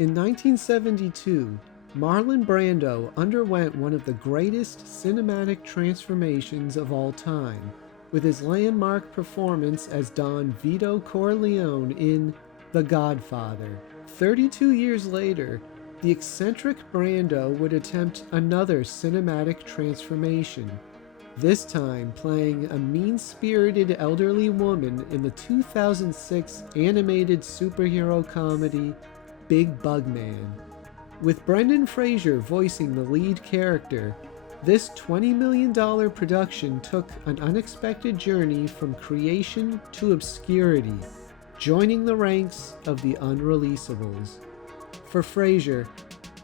In 1972, Marlon Brando underwent one of the greatest cinematic transformations of all time, with his landmark performance as Don Vito Corleone in The Godfather. 32 years later, the eccentric Brando would attempt another cinematic transformation, this time playing a mean-spirited elderly woman in the 2006 animated superhero comedy Big Bug Man. With Brendan Fraser voicing the lead character, this $20 million production took an unexpected journey from creation to obscurity, joining the ranks of the Unreleasables. For Fraser,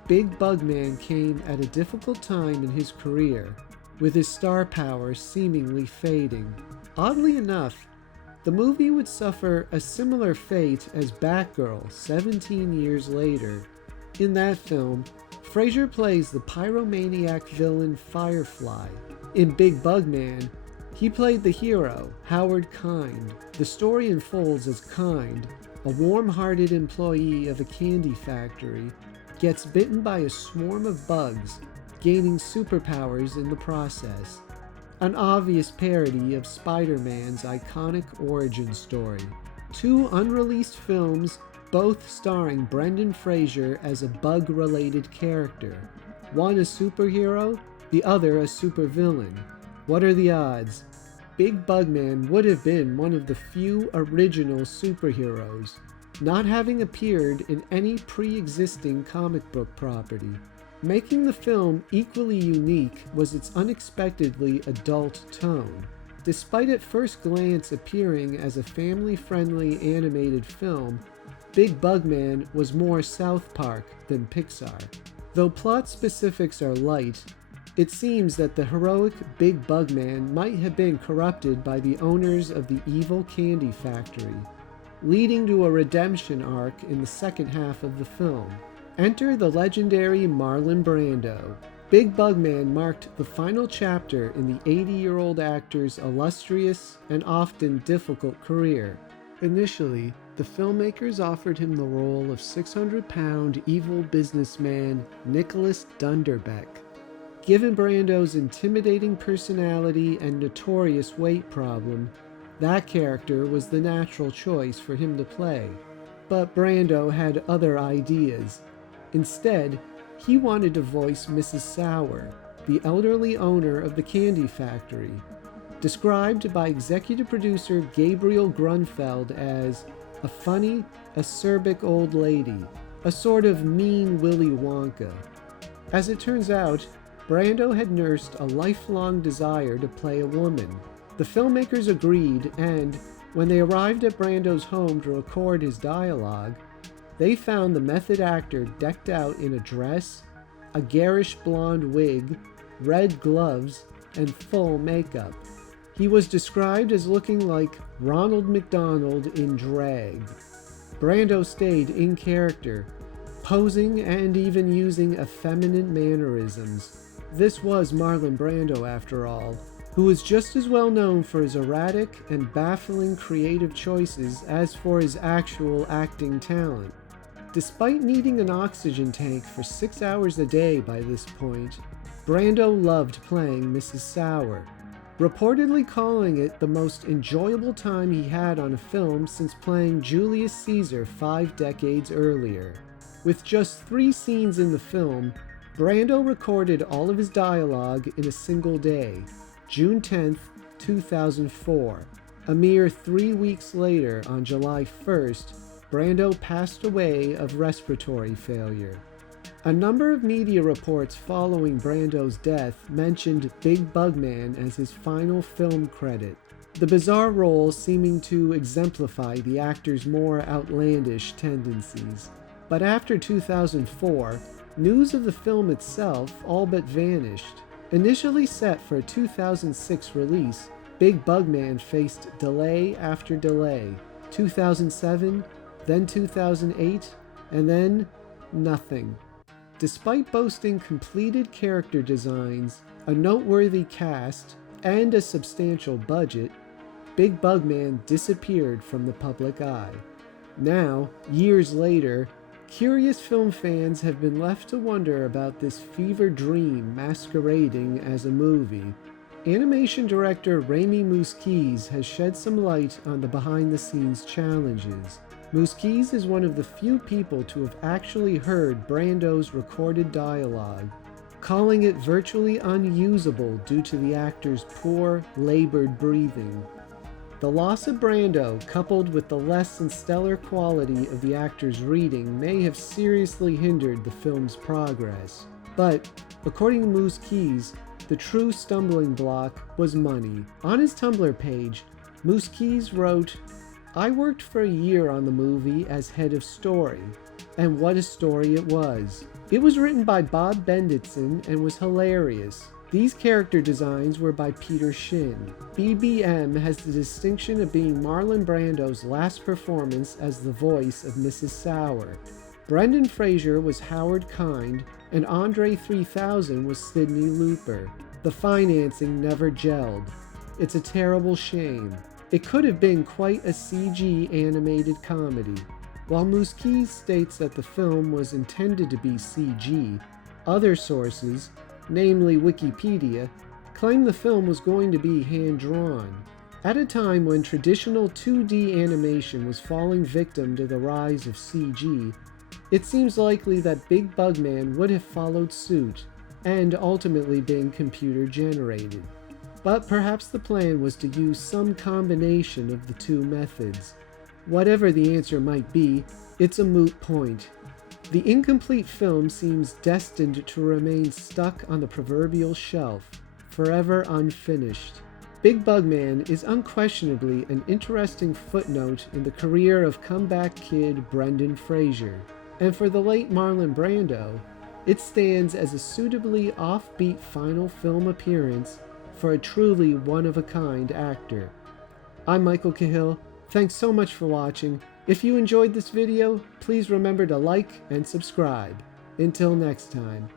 Big Bug Man came at a difficult time in his career, with his star power seemingly fading. Oddly enough, the movie would suffer a similar fate as Batgirl 17 years later. In that film, Fraser plays the pyromaniac villain Firefly. In Big Bug Man, he played the hero, Howard Kind. The story unfolds as Kind, a warm-hearted employee of a candy factory, gets bitten by a swarm of bugs, gaining superpowers in the process. An obvious parody of Spider-Man's iconic origin story. Two unreleased films, both starring Brendan Fraser as a bug-related character. One a superhero, the other a supervillain. What are the odds? Big Bug Man would have been one of the few original superheroes, not having appeared in any pre-existing comic book property. Making the film equally unique was its unexpectedly adult tone. Despite at first glance appearing as a family-friendly animated film, Big Bug Man was more South Park than Pixar. Though plot specifics are light, it seems that the heroic Big Bug Man might have been corrupted by the owners of the evil candy factory, leading to a redemption arc in the second half of the film. Enter the legendary Marlon Brando. Big Bug Man marked the final chapter in the 80-year-old actor's illustrious and often difficult career. Initially, the filmmakers offered him the role of 600-pound evil businessman Nicholas Dunderbeck. Given Brando's intimidating personality and notorious weight problem, that character was the natural choice for him to play. But Brando had other ideas. Instead, he wanted to voice Mrs. Sauer, the elderly owner of the candy factory, described by executive producer Gabriel Grunfeld as a funny, acerbic old lady, a sort of mean Willy Wonka. As it turns out, Brando had nursed a lifelong desire to play a woman. The filmmakers agreed, and when they arrived at Brando's home to record his dialogue, they found the method actor decked out in a dress, a garish blonde wig, red gloves, and full makeup. He was described as looking like Ronald McDonald in drag. Brando stayed in character, posing and even using effeminate mannerisms. This was Marlon Brando, after all, who was just as well known for his erratic and baffling creative choices as for his actual acting talent. Despite needing an oxygen tank for 6 hours a day by this point, Brando loved playing Mrs. Sauer, reportedly calling it the most enjoyable time he had on a film since playing Julius Caesar 5 decades earlier. With just 3 scenes in the film, Brando recorded all of his dialogue in a single day, June 10, 2004. A mere 3 weeks later, on July 1st, Brando passed away of respiratory failure. A number of media reports following Brando's death mentioned Big Bug Man as his final film credit, the bizarre role seeming to exemplify the actor's more outlandish tendencies. But after 2004, news of the film itself all but vanished. Initially set for a 2006 release, Big Bug Man faced delay after delay. 2007, then 2008, and then nothing. Despite boasting completed character designs, a noteworthy cast, and a substantial budget, Big Bug Man disappeared from the public eye. Now, years later, Curious film fans have been left to wonder about this fever dream masquerading as a movie. Animation director Raimi Muskies has shed some light on the behind-the-scenes challenges. Muskies is one of the few people to have actually heard Brando's recorded dialogue, calling it virtually unusable due to the actor's poor, labored breathing. The loss of Brando, coupled with the less than stellar quality of the actor's reading, may have seriously hindered the film's progress. But, according to Muskies, the true stumbling block was money. On his Tumblr page, Muskies wrote, "I worked for a year on the movie as head of story, and what a story it was. It was written by Bob Benditson and was hilarious. These character designs were by Peter Shin. BBM has the distinction of being Marlon Brando's last performance as the voice of Mrs. Sauer. Brendan Fraser was Howard Kind, and Andre 3000 was Sidney Looper. The financing never gelled. It's a terrible shame. It could have been quite a CG animated comedy." While Muskies states that the film was intended to be CG, other sources, namely Wikipedia, claim the film was going to be hand-drawn. At a time when traditional 2D animation was falling victim to the rise of CG, it seems likely that Big Bugman would have followed suit and ultimately been computer-generated. But perhaps the plan was to use some combination of the two methods. Whatever the answer might be, it's a moot point. The incomplete film seems destined to remain stuck on the proverbial shelf, forever unfinished. Big Bugman is unquestionably an interesting footnote in the career of comeback kid Brendan Fraser, and for the late Marlon Brando, it stands as a suitably offbeat final film appearance for a truly one-of-a-kind actor. I'm Michael Cahill. Thanks so much for watching. If you enjoyed this video, please remember to like and subscribe. Until next time.